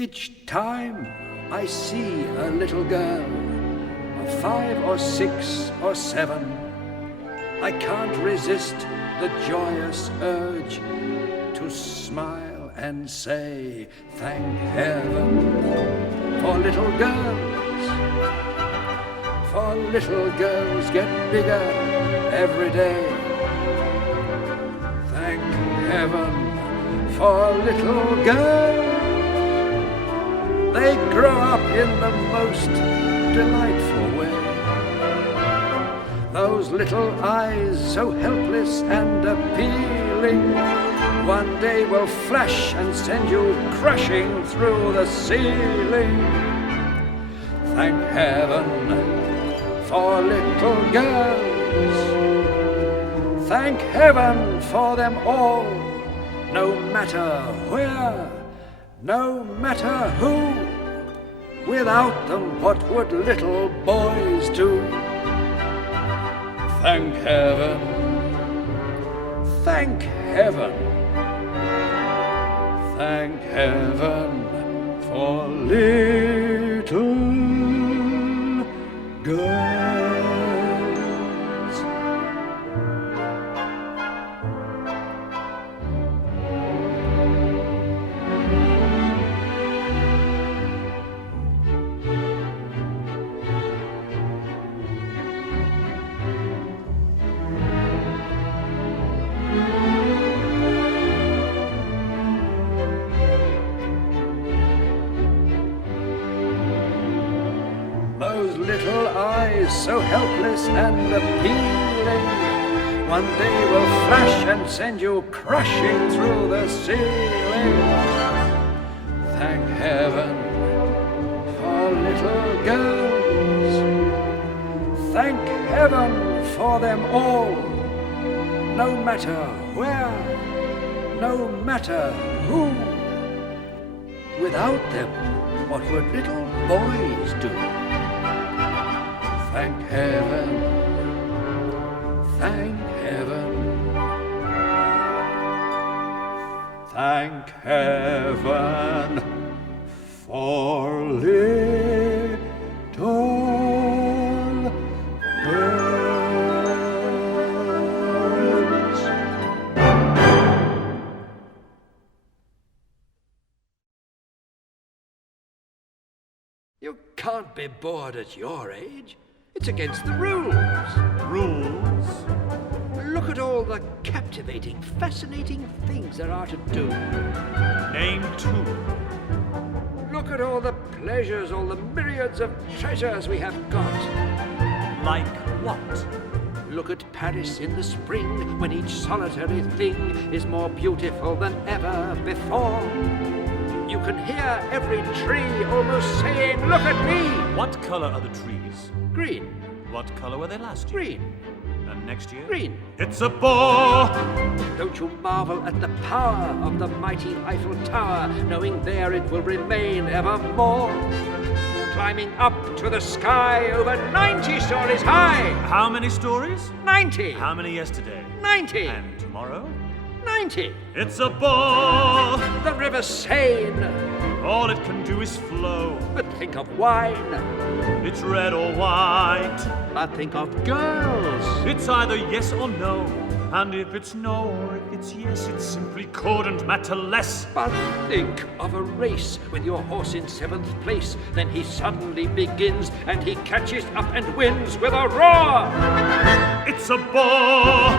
Each time I see a little girl of 5 or 6 or 7, I can't resist the joyous urge to smile and say, thank heaven for little girls. For little girls get bigger every day. Thank heaven for little girls. They grow up in the most delightful way. Those little eyes so helpless and appealing one day will flash and send you crashing through the ceiling. Thank heaven for little girls. Thank heaven for them all, no matter where, no matter who. Without them, what would little boys do? Thank heaven, thank heaven, thank heaven for little girls. Those little eyes so helpless and appealing one day will flash and send you crashing through the ceiling. Thank heaven for little girls. Thank heaven for them all, no matter where, no matter who. Without them, what would little boys do? Thank heaven, thank heaven, thank heaven for little girls. You can't be bored at your age. It's against the rules. Rules? Look at all the captivating, fascinating things there are to do. Name 2. Look at all the pleasures, all the myriads of treasures we have got. Like what? Look at Paris in the spring, when each solitary thing is more beautiful than ever before. You can hear every tree almost saying, look at me! What color are the trees? Green. What color were they last year? Green. And next year? Green. It's a bore! Don't you marvel at the power of the mighty Eiffel Tower, knowing there it will remain evermore? Climbing up to the sky over 90 stories high. How many stories? 90. How many yesterday? 90. And tomorrow? 90. It's a bore! The river Seine. All it can do is flow. But think of wine. It's red or white. But think of girls. It's either yes or no. And if it's no or if it's yes, it simply couldn't matter less. But think of a race with your horse in 7th place. Then he suddenly begins and he catches up and wins with a roar. It's a bore!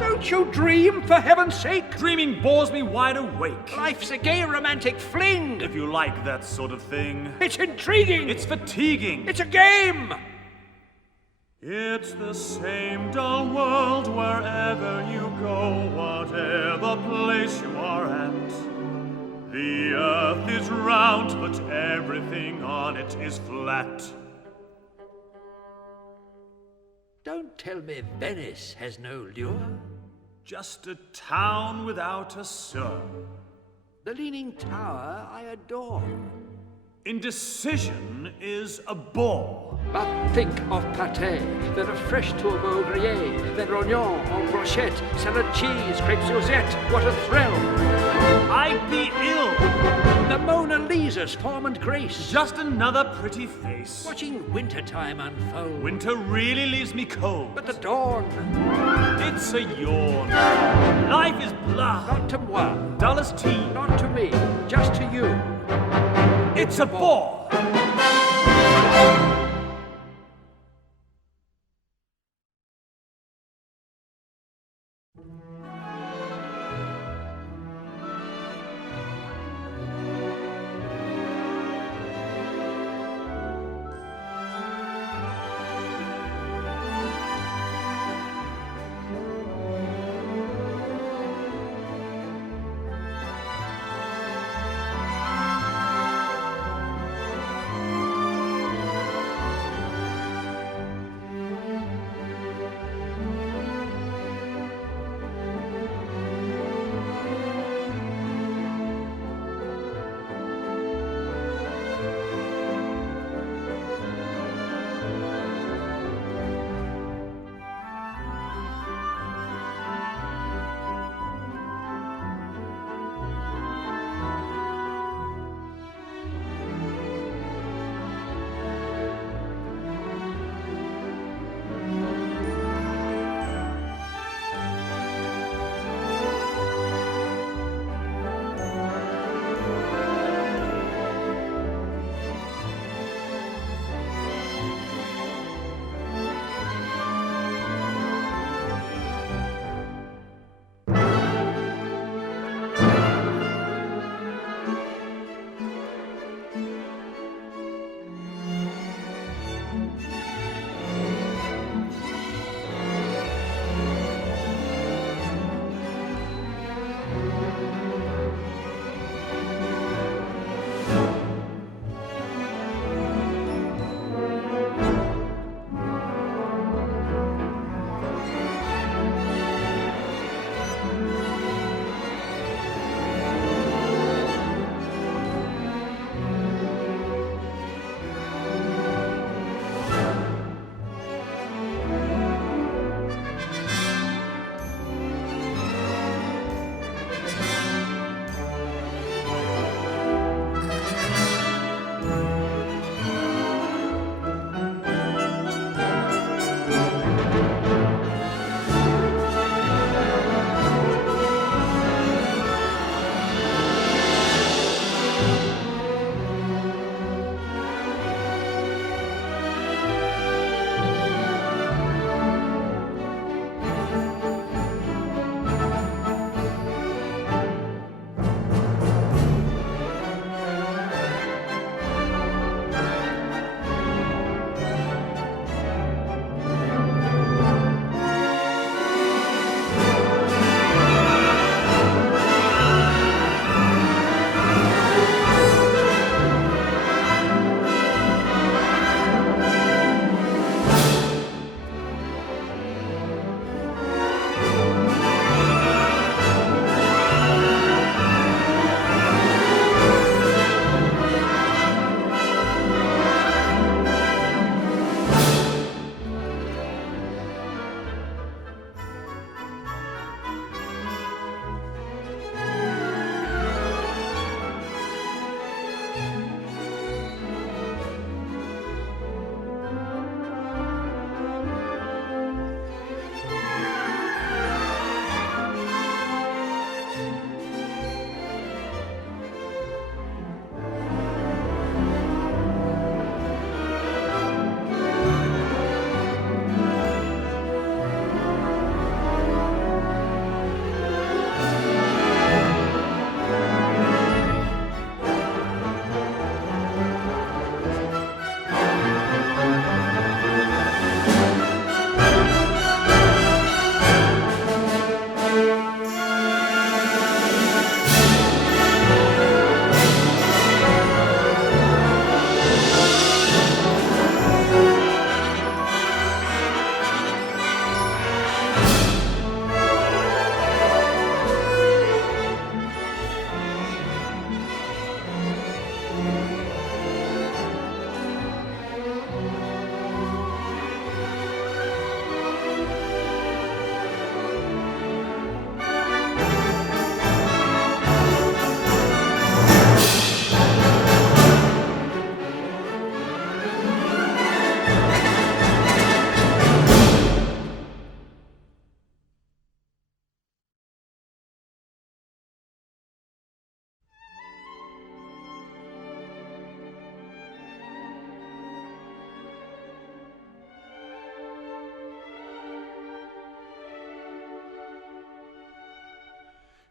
Don't you dream, for heaven's sake? Dreaming bores me wide awake. Life's a gay romantic fling. If you like that sort of thing. It's intriguing. It's fatiguing. It's a game. It's the same dull world wherever you go, whatever place you are at. The earth is round, but everything on it is flat. Don't tell me Venice has no lure. Just a town without a sewer. The Leaning Tower I adore. Indecision is a bore. But think of pâté, then a fresh tourbeau grillé, then rognon en brochette, salad cheese, crêpes Suzette, what a thrill! I'd be ill The Mona Lisa's form and grace. Just another pretty face. Watching wintertime unfold. Winter really leaves me cold. But the dawn, It's a yawn. Life is blah. not to moi, Dull as tea. not to me, just to you. It's a bore.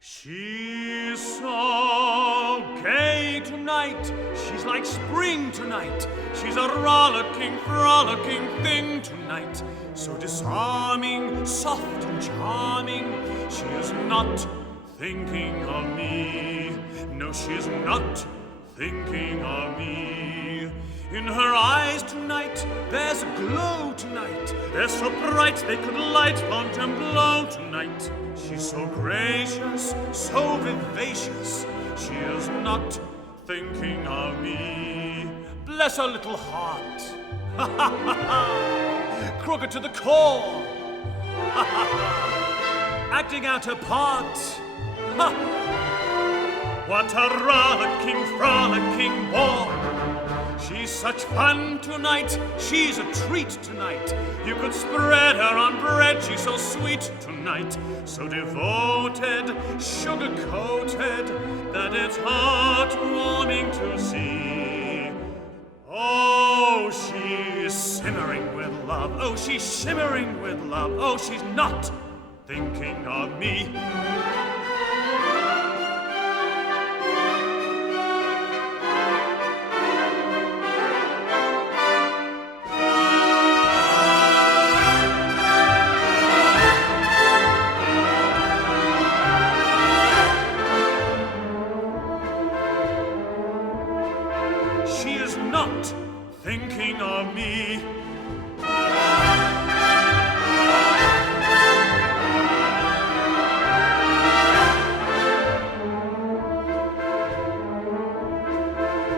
She's so gay tonight, she's like spring tonight. She's a rollicking, frolicking thing tonight. So disarming, soft and charming. She is not thinking of me. No, she's not thinking of me. In her eyes tonight, there's a glow tonight. They're so bright they could light Fontainebleau tonight. She's so gracious, so vivacious. She is not thinking of me. Bless her little heart. Ha ha ha ha. Crooked to the core. Ha ha ha. Acting out her part. Ha. What a rollicking, frolicking bore. She's such fun tonight, she's a treat tonight. You could spread her on bread, she's so sweet tonight. So devoted, sugar-coated, that it's heart-warming to see. Oh, she's simmering with love. Oh, she's shimmering with love. Oh, she's not thinking of me. Thinking of me.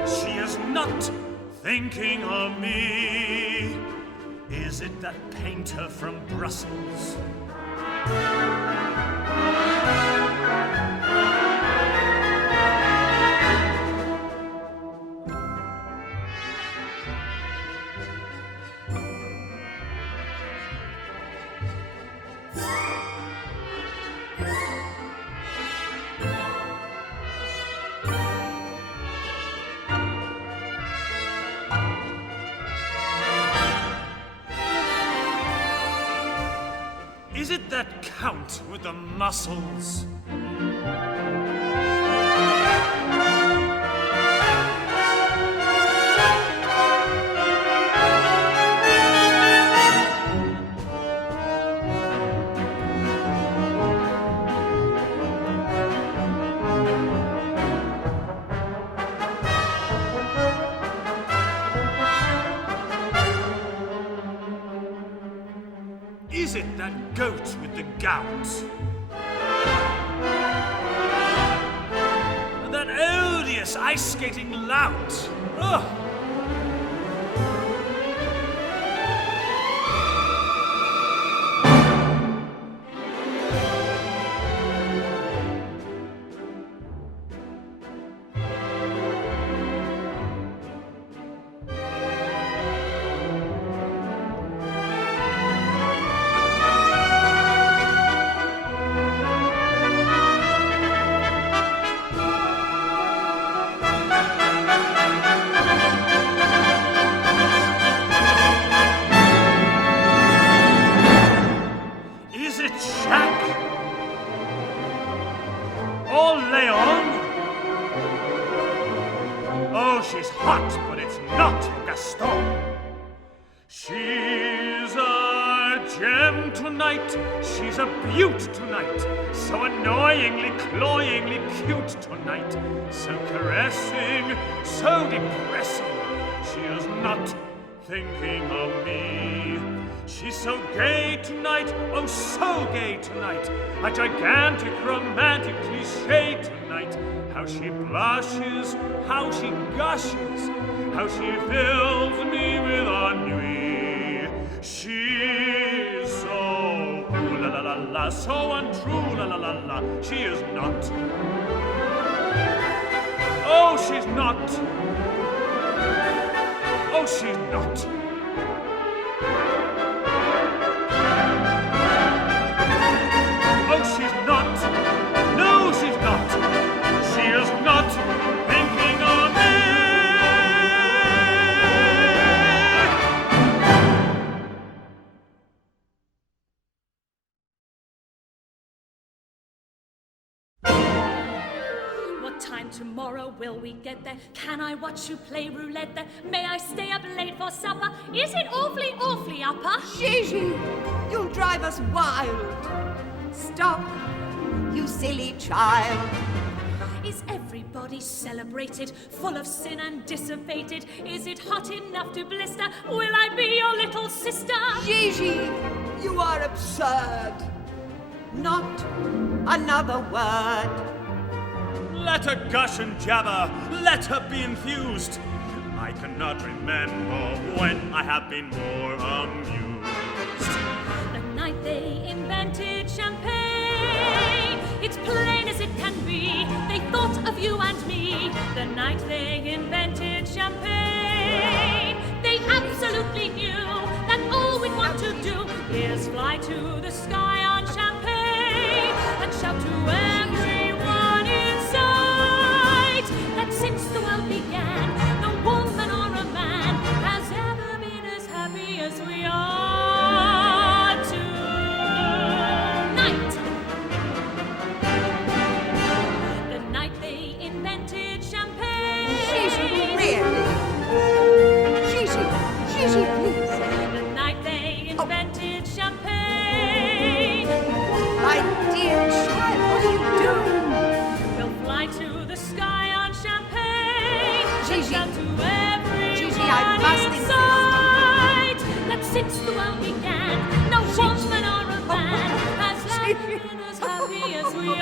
She is not thinking of me. Is it that painter from Brussels? Is it that count with the muscles? Is it that goat with the gout? That odious ice-skating lout? Ugh! She's hot, but it's not Gaston. She's a gem tonight. She's a beaut tonight. So annoyingly, cloyingly cute tonight. So caressing, so depressing. She is not thinking of me. She's so gay tonight, oh so gay tonight. A gigantic romantic cliché tonight. How she blushes, how she gushes, how she fills me with ennui. She's so ooh la la la la, so untrue la la la la. She is not. Oh, she's not. Oh, she's not. Oh, she's not. No, she's not. She is not thinking of me. tomorrow will we get there? Can I watch you play roulette there? May I stay up late for supper? Is it awfully, awfully upper? Gigi, you'll drive us wild. Stop, you silly child. Is everybody celebrated, full of sin and dissipated? Is it hot enough to blister? Will I be your little sister? Gigi, you are absurd. Not another word. Let her gush and jabber, let her be enthused. I cannot remember when I have been more amused. The night they invented champagne, it's plain as it can be, they thought of you and me. The night they invented champagne, they absolutely knew that all we'd want to do is fly to the sky on champagne and shout to everyone in sight that since the world began, no woman or a man has ever been as happy as we are tonight. The night they invented champagne. Gigi, really? Gigi, please. The night they invented champagne. My dear child, what are you doing? We'll fly to the sky on champagne. Gigi. Shout to everyone Gigi, I must insist. inside that since the world began, no woman or a man has ever been as happy as we are tonight.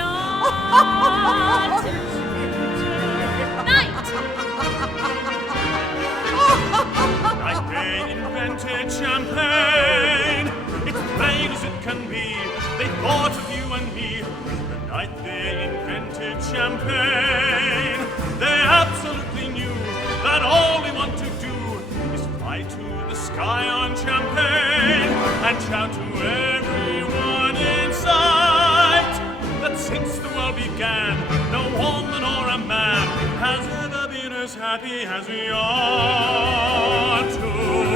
Night they invented champagne. It's plain as it can be. They thought of you and me. The night they invented champagne, they absolutely knew that all we want to do is fly to the sky on champagne and shout to everyone in sight that since the world began, no woman or a man has ever been as happy as we are tonight.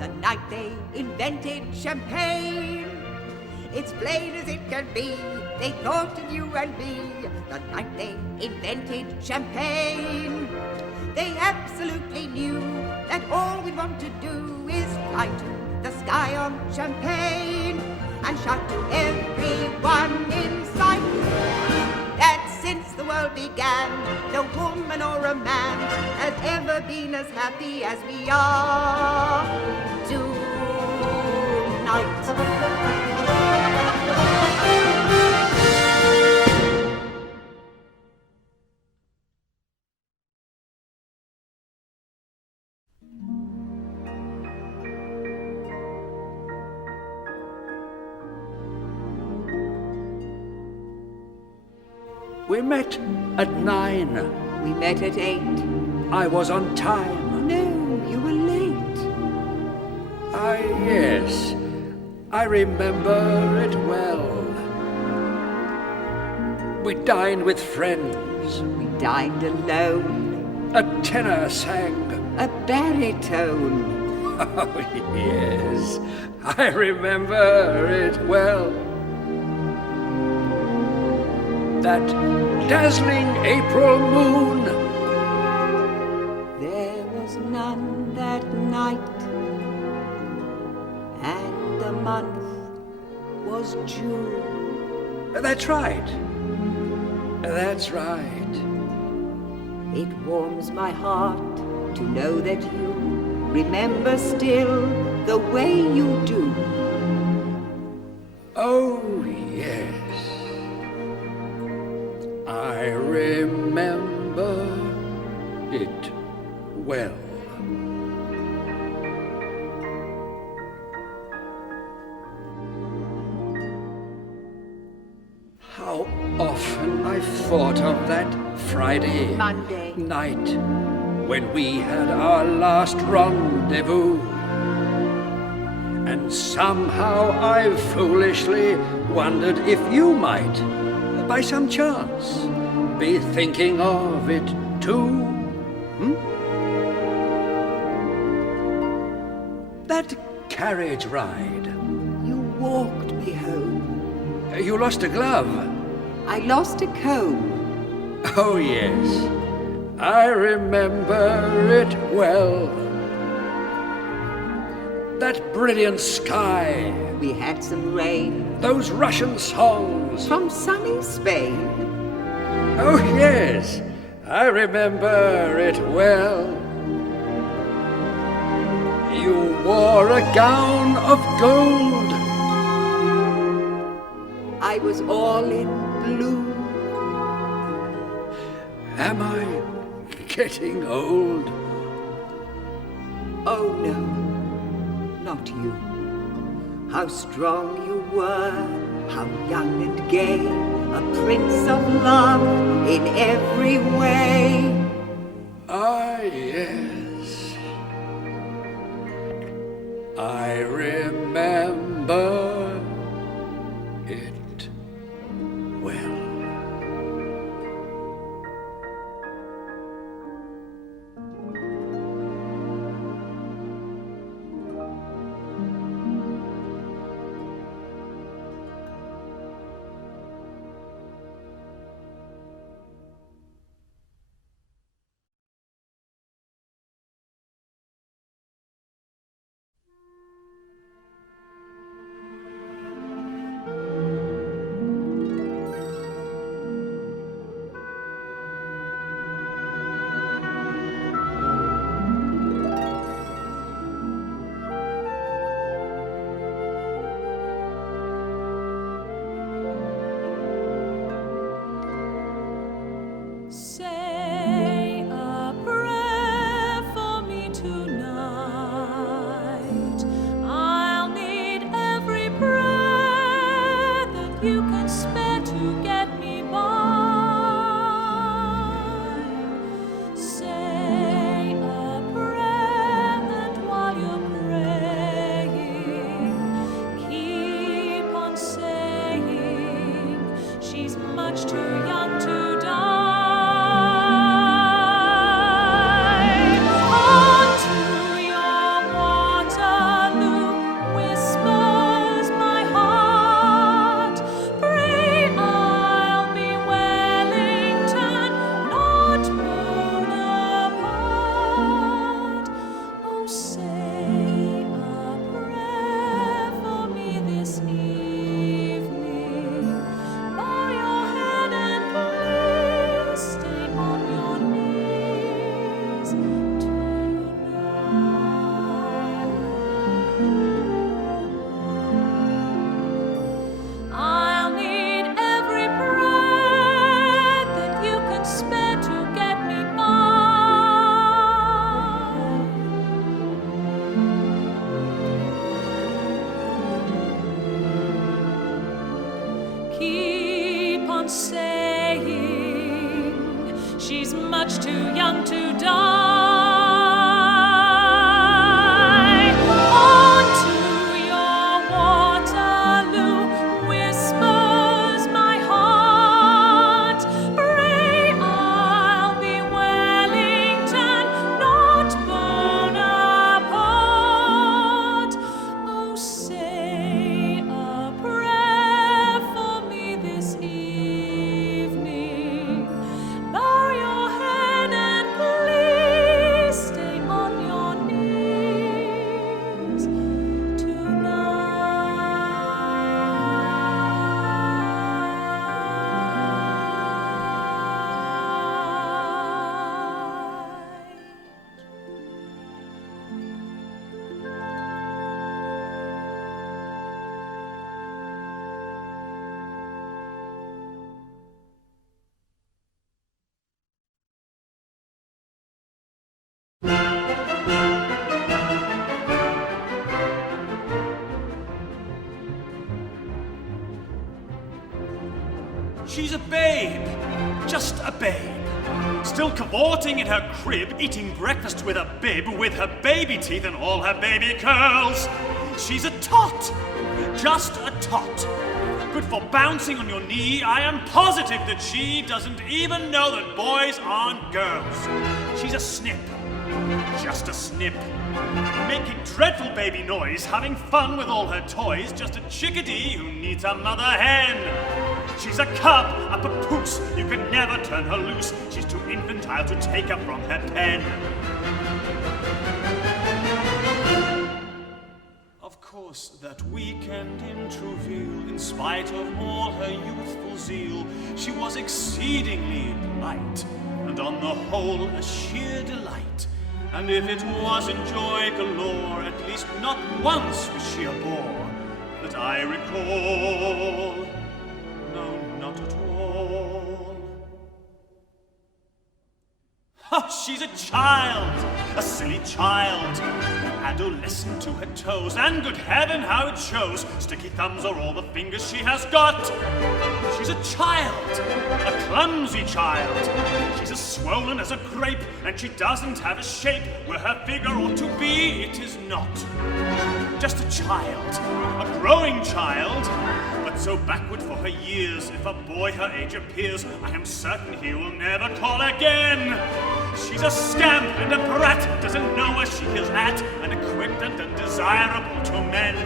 The night they invented champagne, it's plain as it can be, they thought of you and me. The night they invented champagne, they absolutely knew that all we'd want to do is fly to the sky on champagne and shout to everyone in sight that since the world began, no woman or a man has ever been as happy as we are tonight. We met at 9. We met at 8. I was on time. No, you were late. Yes, I remember it well. We dined with friends. We dined alone. A tenor sang. A baritone. Oh, yes, I remember it well. That dazzling April moon. There was none that night, and the month was June. That's right. That's right. It warms my heart to know that you remember still the way you do. Oh, yes. I remember it well. that Friday Monday night when we had our last rendezvous. And somehow I foolishly wondered if you might, by some chance, be thinking of it too. That carriage ride. you walked me home. You lost a glove. I lost a comb. Oh, yes. I remember it well. That brilliant sky. We had some rain Those Russian songs. from sunny Spain. Oh, yes. I remember it well. You wore a gown of gold. I was all in blue. Am I getting old? Oh no, not you. How strong you were, how young and gay, a prince of love in every way. Ah, yes. I remember it well. Say a prayer for me tonight. I'll need every prayer that you can spare to get me by. Say a prayer, and while you're praying, keep on saying she's much too young to die. Keep on saying she's much too young to die. On to your Waterloo, whispers my heart. Pray I'll be Wellington, not Bonaparte. Oh, say a prayer for me this evening. Bow your head and please stay on your knees tonight. She's a babe. just a babe. Still cavorting in her crib, eating breakfast with a bib, with her baby teeth and all her baby curls. She's a tot, just a tot. Good for bouncing on your knee. I am positive that she doesn't even know that boys aren't girls. She's a snip, just a snip. Making dreadful baby noise, having fun with all her toys, just a chickadee who needs a mother hen. She's a cub, a papoose, you can never turn her loose. She's too infantile to take her from her pen. Of course, that weekend in Trouville, in spite of all her youthful zeal, she was exceedingly polite, and on the whole a sheer delight. And if it wasn't joy galore, at least not once was she a bore, that I recall. No, not at all. Oh, she's a child, a silly child, adolescent to her toes, and good heaven, how it shows. Sticky thumbs are all the fingers she has got. She's a child, a clumsy child. She's as swollen as a grape, and she doesn't have a shape where her figure ought to be. It is not. Just a child, a growing child, but so backward for her years. If a boy her age appears, I am certain he will never call again. She's a scamp and a brat, doesn't know where she is at, and equipped and undesirable to men.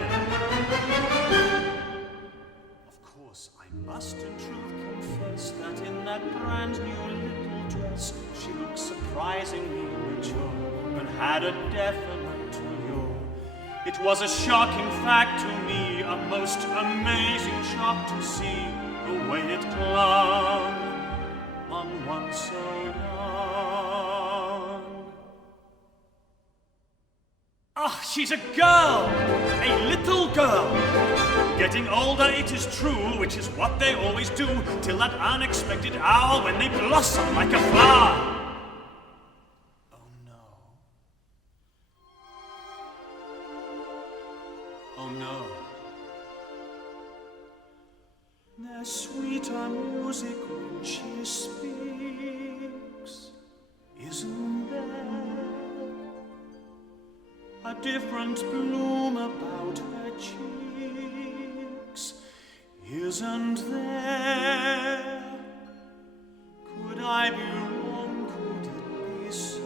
Of course, I must in truth confess that in that brand new little dress, she looks surprisingly mature, and had a definite allure. It was a shocking fact to me, a most amazing shock to see the way it clung on one so young. Ah, she's a girl, a little girl. Getting older, it is true, which is what they always do, till that unexpected hour when they blossom like a flower. Oh no. Oh no. There's sweeter music when she speaks, isn't there? A different bloom about her cheeks, isn't there? Could I be wrong? Could it be so?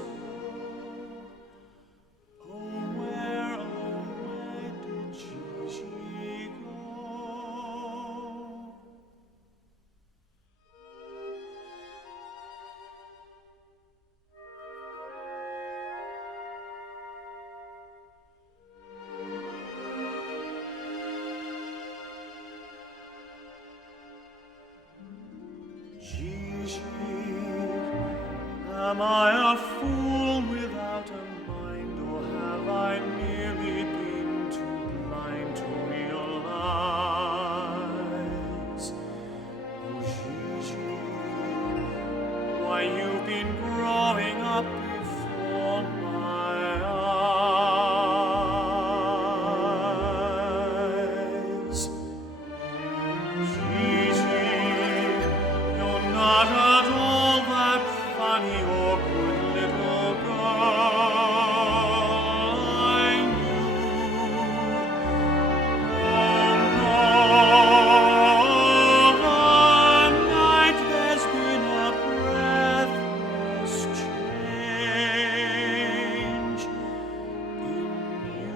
Oh, where did Gigi go? Gigi, am I a fool without a mind, or have I merely been too blind to realize? Oh, Gigi, why you've been growing up before my eyes. Not at all that funny or good little girl I knew. Oh no, the night there's been a breathless change in you.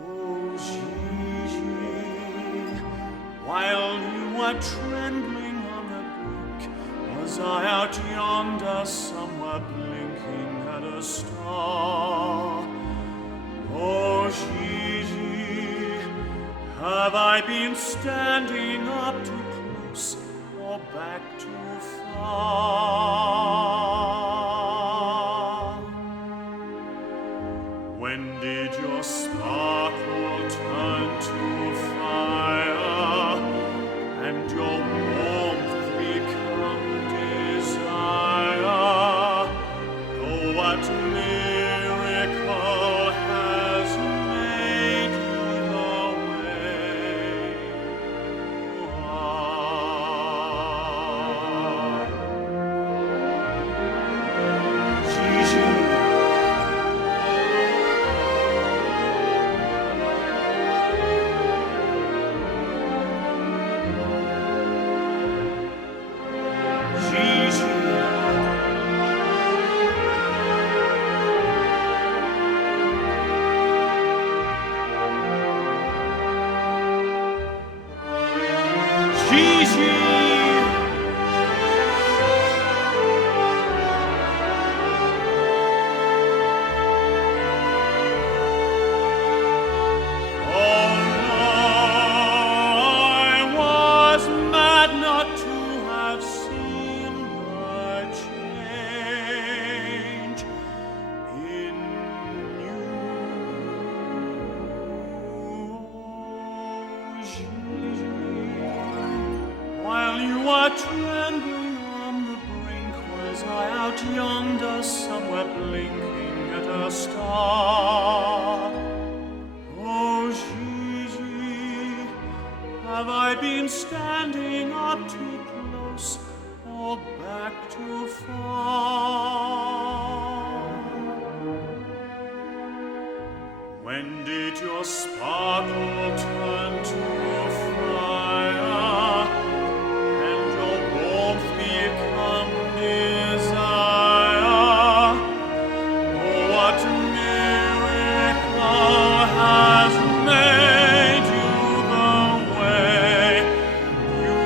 Oh, Gigi, while you were trembling on the brink, was I out yonder somewhere blinking at a star? Oh, Gigi, have I been standing up too close or back too far? When did your sparkle turn to fire, and your warmth become desire? Oh, what miracle has made you the way you are? were trembling on the brink, was I out yonder somewhere blinking at a star? Oh, Gigi, have I been standing up too close or back too far? When did your sparkle turn to fire, and your warmth become desire? Oh, what miracle has made you the way you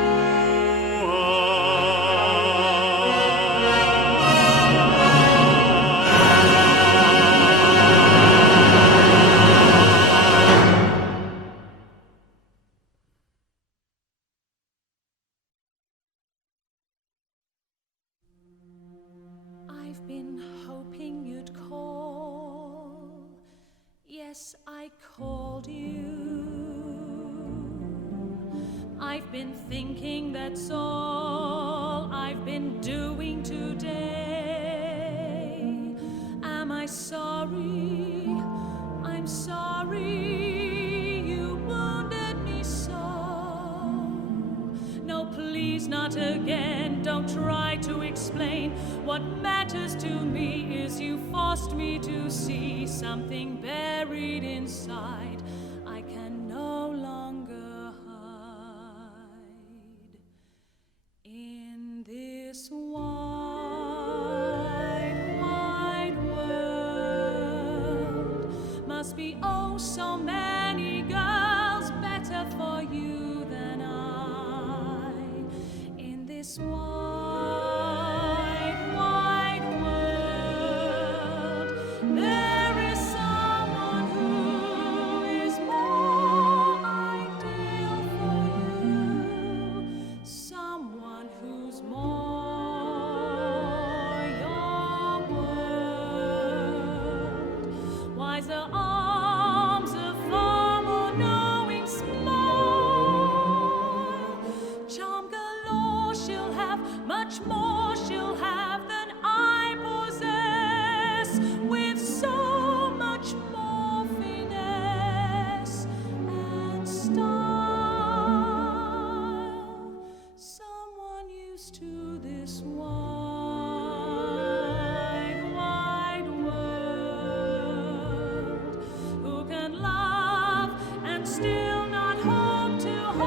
I've been hoping you'd call. Yes, I called you. I've been thinking that's all I've been doing today. Am I sorry? I'm sorry you wounded me so. No, please, not again. Don't try to explain. What matters to me is you forced me to see something buried inside I can no longer hide. In this wide, wide world must be oh so many girls better for you than I. In this wide, wide world, there is someone who is more ideal for you, someone who's more your world. Wiser arms, a far more knowing smile. Charm galore she'll have, much more she'll have than I possess, with so much more finesse and style. Someone used to this wide, wide world, who can love and still not hope to high,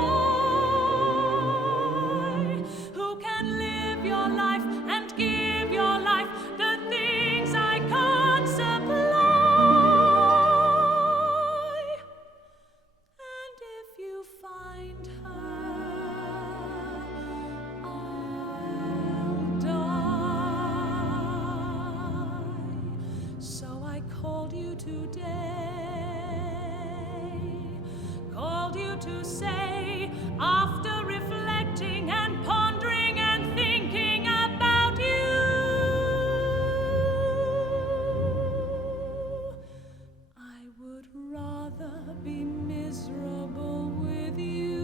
who can live your life and give your life the things I can't supply. And if you find her, I'll die. So I called you today, called you to say, after reflecting and pondering and thinking about you, I would rather be miserable with you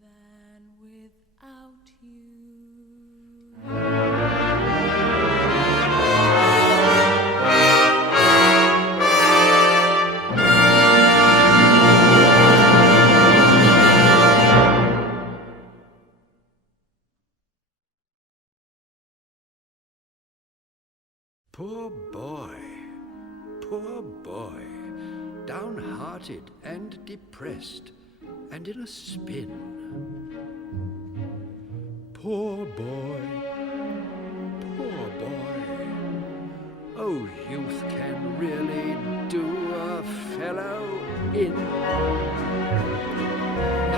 than without you. Poor boy, downhearted and depressed, and in a spin. Poor boy, oh, youth can really do a fellow in.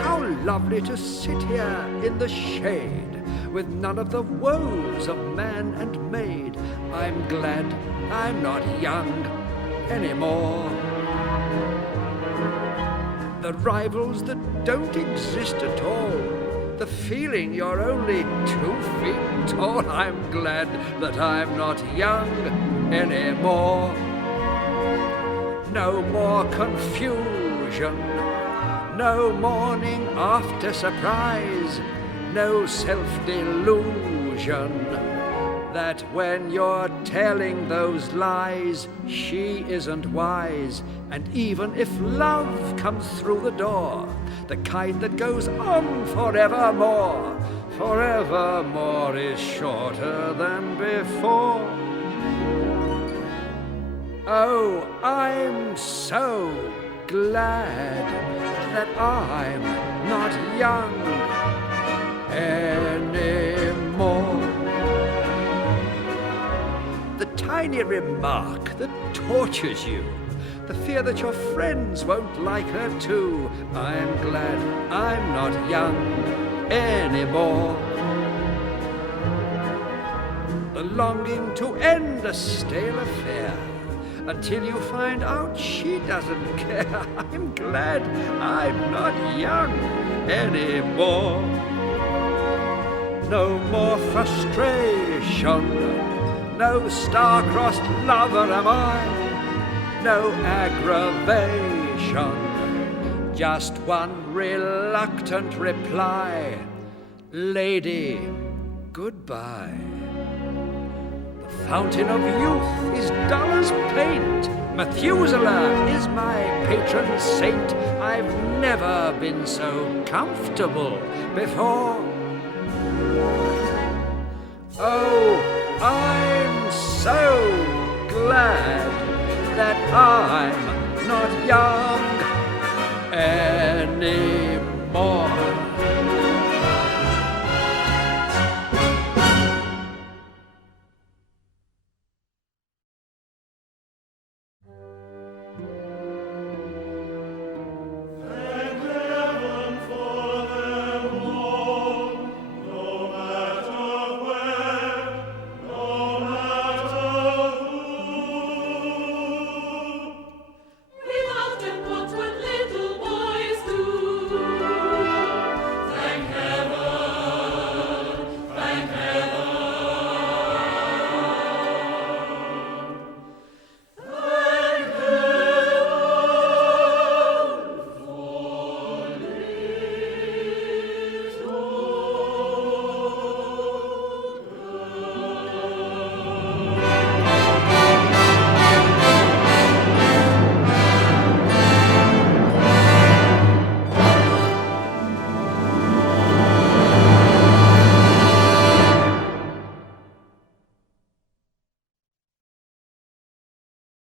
How lovely to sit here in the shade, with none of the woes of man and maid. I'm glad I'm not young anymore. The rivals that don't exist at all, the feeling you're only 2 feet tall. I'm glad that I'm not young anymore. No more confused illusion. No morning after surprise, no self-delusion that when you're telling those lies, she isn't wise. And even if love comes through the door, the kind that goes on forevermore, forevermore is shorter than before. Oh, I'm so glad that I'm not young anymore. The tiny remark that tortures you, the fear that your friends won't like her too. I'm glad I'm not young anymore. The longing to end a stale affair until you find out she doesn't care. I'm glad I'm not young anymore. No more frustration, no star-crossed lover am I, no aggravation, just one reluctant reply. Lady, goodbye. The fountain of youth is dull as paint. Methuselah is my patron saint. I've never been so comfortable before. Oh, I'm so glad that I'm not young